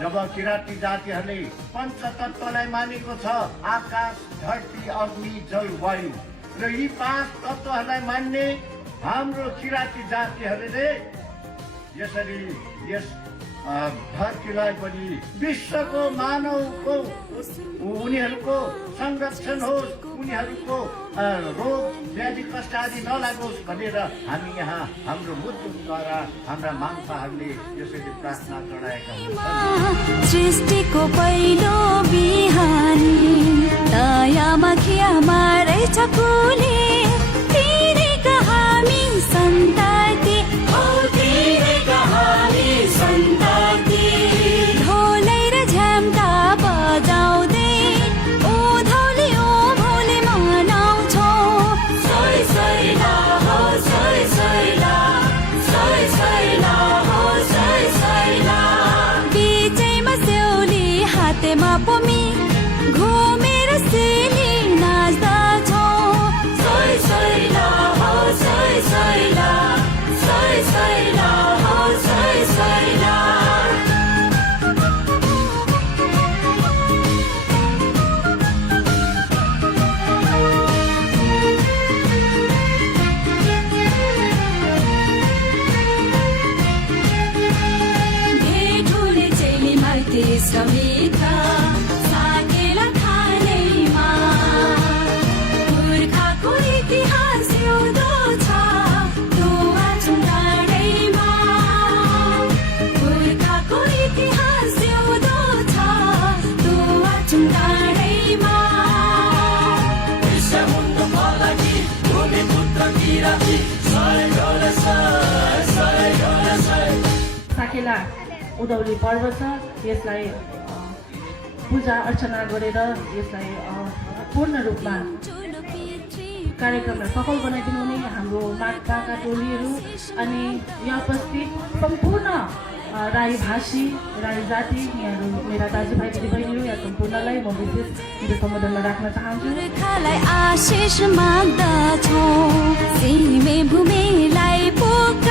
जब किराँती जातिहरूले पञ्चतत्त्वलाई मानेको छ, आकाश, धरती, अग्नि, जल, वायु, र यी 5 तत्त्वहरूलाई मान्ने हाम्रो किराँती जातिहरूले यसरी यस धरतीलाई पनि विश्वको मानवको उनीहरूको संरक्षण होस्, उनीहरूको रोग व्याधि कष्ट आदि नलागोस् भनेर हामी यहाँ हाम्रो मुद्दाद्वारा हाम्रा मान्छेहरूले यसरी प्रार्थना चढाएका हुन्छन्। सृष्टिको पहिलो बिहानी दयामा खियामा रहेछ कुले तिनीका हामी सन्ताती, ओ तिनीका हामी सन्ताती। ढोलै र झ्याम्टा बजाउँदै ओधौली ओ भोले मनाउँछौँ। सय सयला हो सय सयला, सय सयला हो सय सयला। बिचैमा सेउली हातेमा पोमी घुमेर सेली नाच्दछौँ। सय सयला हो सय सयला, सय सयला हो सय सयला। भेटुले चेली माइती समीका साकेला खानैमा पुर्खाको इतिहास एउटो छ दुवा चुडाँडैमा। पुर्खाको इतिहास एउटो छ दुवा चुडाँडैमा। साकेला उधौली पर्व छ, यसलाई पूजा अर्चना गरेर यसलाई पूर्ण रूपमा कार्यक्रमलाई सफल बनाइदिनु हुने हाम्रो माताका टोलीहरू अनि यहाँ उपस्थित सम्पूर्ण राई भाषी, राई जाति, यहाँहरू मेरा दाजुभाइ दिदीबहिनीहरू यहाँ सम्पूर्णलाई म विशेष मेरो सम्बोधनमा राख्न चाहन्छु। पुर्खालाई आशिष माग्दछौँ, सिमे भूमिलाई पोक